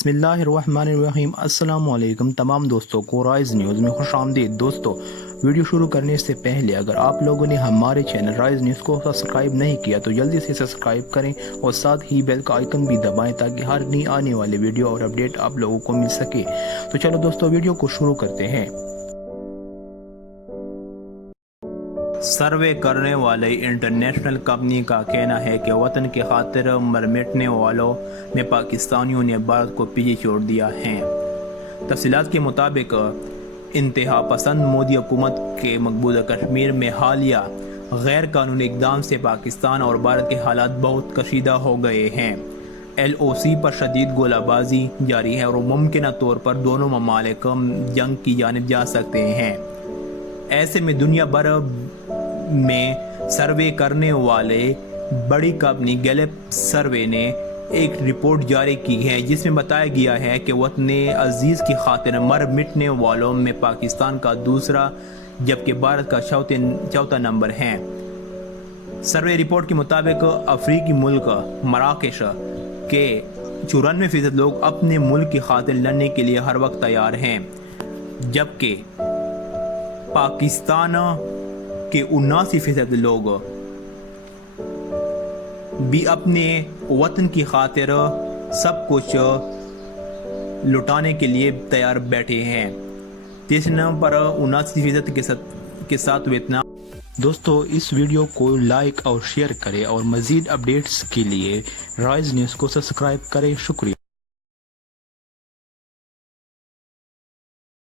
बिस्मिल्लाहिर्रहमानिर्रहीम। अस्सलाम वालेकुम तमाम दोस्तों को राइज न्यूज़ में खुश आमदीद। दोस्तों, वीडियो शुरू करने से पहले अगर आप लोगों ने हमारे चैनल राइज न्यूज़ को सब्सक्राइब नहीं किया तो जल्दी से सब्सक्राइब करें और साथ ही बेल का आइकन भी दबाएं ताकि हर नई आने वाले वीडियो और अपडेट आप लोगों को मिल सके। तो चलो दोस्तों, वीडियो को शुरू करते हैं। सर्वे करने वाले इंटरनेशनल कंपनी का कहना है कि वतन के खातिर मर मिटने वालों में पाकिस्तानियों ने भारत को पीछे छोड़ दिया है। तफसीलात के मुताबिक इंतहा पसंद मोदी हुकूमत के मकबूजा कश्मीर में हालिया गैर कानूनी इकदाम से पाकिस्तान और भारत के हालात बहुत कशीदा हो गए हैं। LOC पर शदीद गोलाबाजी जारी है और मुमकिन तौर पर दोनों ममालिक जंग की जानिब जा सकते हैं। ऐसे में दुनिया भर में सर्वे करने वाले बड़ी कंपनी गैलेप सर्वे ने एक रिपोर्ट जारी की है जिसमें बताया गया है कि वतन अजीज़ की खातिर मर मिटने वालों में पाकिस्तान का दूसरा जबकि भारत का चौथा नंबर है। सर्वे रिपोर्ट के मुताबिक अफ्रीकी मुल्क मराकेश के 94% लोग अपने मुल्क की खातिर लड़ने के लिए हर वक्त तैयार हैं, जबकि पाकिस्तान के 79% लोग भी अपने वतन की खातिर सब कुछ लुटाने के लिए तैयार बैठे हैं। तीसरे नंबर पर 79% के साथ वियतनाम। दोस्तों, इस वीडियो को लाइक और शेयर करें और मज़ीद अपडेट्स के लिए राइज न्यूज़ को सब्सक्राइब करें। शुक्रिया।